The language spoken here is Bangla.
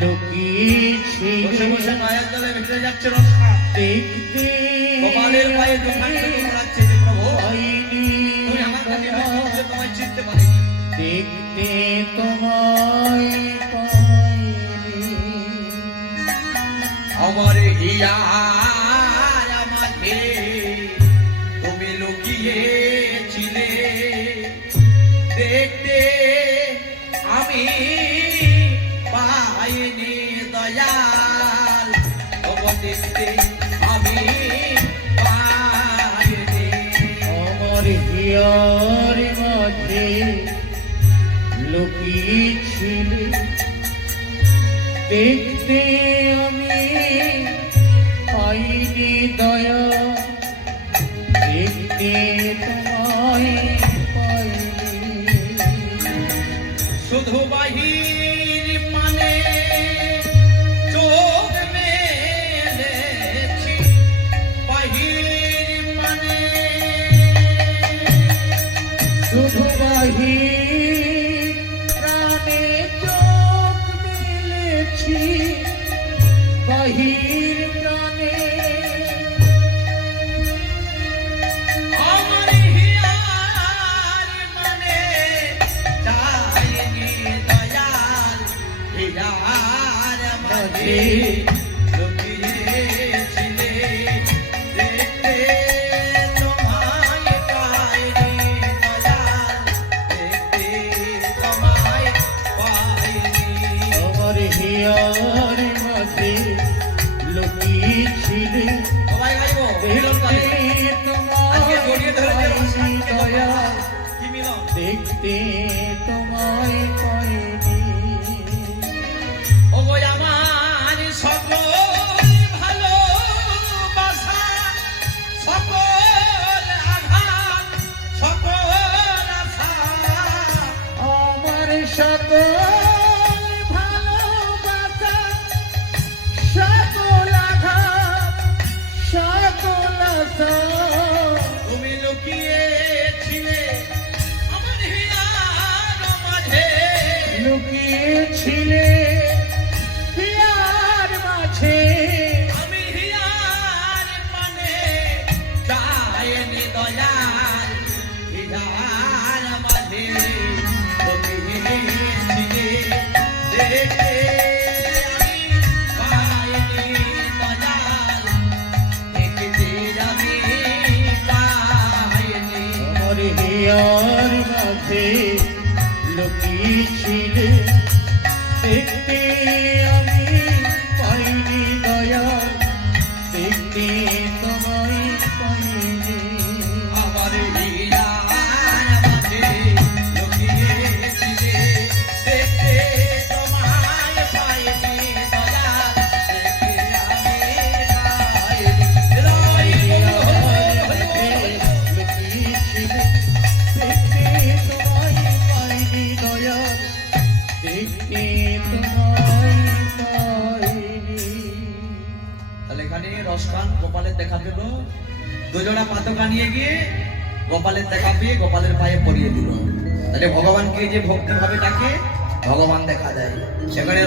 লুকিয়েছিলে বসে নয়ন জলে ভেসে যাচ্ছে রসনা দেখতে গোপালের পায়ে দোকান থেকে মোড়াচ্ছে যে প্রভু তুমি আমার কাছে বসে তোমায় চিনতে পারিনি দেখতে তোমায় পাইনি আমার হিয়ার আমাকে তুমি লুকিয়েছিলে দেখতে আমি পাইনি দয়াল দেখতে আমি পাইনি আমার হিয়ার মাঝে লুকিয়েছিলে দেখতে আমি পাইনি দয়া দেখতে তোমায় পাইনি শুধু বাহির মানে চোখ মেলেছি বাহির মানে শুধু বাহির প্রাণে চোখ মেলেছি বাহির প্রাণে আমার হিয়ার মানে চাইনি দয়াল হিয়ার মাঝে লুকিয়েছিলে দেখতে তোমায় পাইনি দয়াল দেখতে তোমায় পাইনি আমার হিয়ার মাঝে লুকিয়েছিলে সবাই গাইবো হিরণ গানে আজকে জড়িয়ে ধরেছে রসনা দয়া কি মিলন দেখতে তোমায় পাইনি ওগো আমার সকল ভালোবাসা সকল আঘাত সকল আশা আমার সকল ভালোবাসা সকল আঘাত সকল আশা তুমি লুকিয়েছিলে আমার হিয়ার মাঝে লুকিয়েছিলে হিয়ার মাঝে আমি হিয়ার মানে চাইনি দয়াল হিয়ার মাঝে লুকিয়েছিলে দেখতে আমি পাইনি দয়াল দেখতে আমি পাইনি আমার হিয়ার মাঝে লুকিয়েছিলে দেখতে আমি পাইনি দয়া দেখতে তোমায় পাইনি আমার হিয়ার মাঝে লুকিয়েছিলে দেখতে তোমায় পাইনি দয়া দেখতে আমি পাইনি লুকিয়েছিলে দেখতে তোমায় পাইনি দয়া দেখতে তোমায় পাইনি তাহলে এখানে রসকান গোপালের দেখা পেল দুজনা পাতকা নিয়ে গিয়ে গোপালের দেখা পেয়ে গোপালের পায়ে পরিয়ে দিল তাহলে ভগবানকে যে ভক্তি ভাবে ডাকে ভগবান দেখা যায় সেখানে